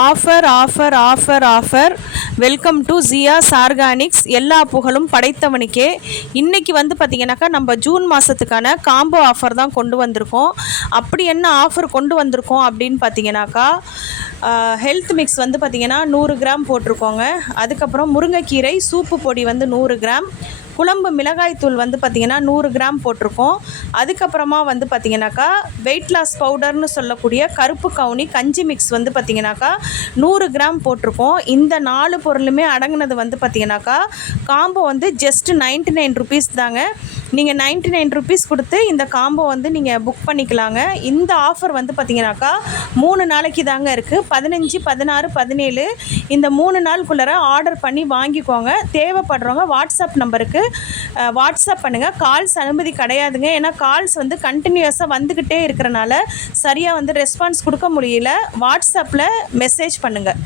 Offer offer offer offer. Welcome to Jiya's organics. எல்லா புகழும் படைத்தவனுக்கே. இன்றைக்கி வந்து பார்த்திங்கனாக்கா நம்ம ஜூன் மாதத்துக்கான காம்போ ஆஃபர் தான் கொண்டு வந்திருக்கோம். அப்படி என்ன ஆஃபர் கொண்டு வந்திருக்கோம் அப்படின்னு பார்த்தீங்கன்னாக்கா, ஹெல்த் மிக்ஸ் வந்து பார்த்திங்கன்னா 100 கிராம் போட்டிருக்கோங்க. அதுக்கப்புறம் முருங்கைக்கீரை சூப்பு பொடி வந்து 100 கிராம், குழம்பு மிளகாய்த்தூள் வந்து பார்த்திங்கன்னா 100 கிராம் போட்டிருக்கோம். அதுக்கப்புறமா வந்து பார்த்திங்கனாக்கா வெயிட் லாஸ் பவுடர்னு சொல்லக்கூடிய கருப்பு கவுனி கஞ்சி மிக்ஸ் வந்து பார்த்திங்கனாக்கா 100 கிராம் போட்டிருக்கோம். இந்த 4 பொருளுமே அடங்கினது வந்து பார்த்திங்கனாக்கா காம்போ வந்து ஜஸ்ட் 99 ருபீஸ் தாங்க. நீங்கள் 99 ருபீஸ் கொடுத்து இந்த காம்போ வந்து நீங்கள் புக் பண்ணிக்கலாங்க. இந்த ஆஃபர் வந்து பார்த்திங்கனாக்கா 3 நாளைக்கு தாங்க இருக்குது. 15, 16, 17 இந்த 3 நாளுக்குள்ளே ஆர்டர் பண்ணி வாங்கிக்கோங்க. தேவைப்படுறவங்க வாட்ஸ்அப் நம்பருக்கு வாட்ஸ்அப் பண்ணுங்கள். கால்ஸ் அனுமதி கிடையாதுங்க. ஏன்னா கால்ஸ் வந்து கண்டினியூஸாக வந்துக்கிட்டே இருக்கிறனால சரியாக வந்து ரெஸ்பான்ஸ் கொடுக்க முடியல. வாட்ஸ்அப்பில் மெசேஜ் பண்ணுங்கள்.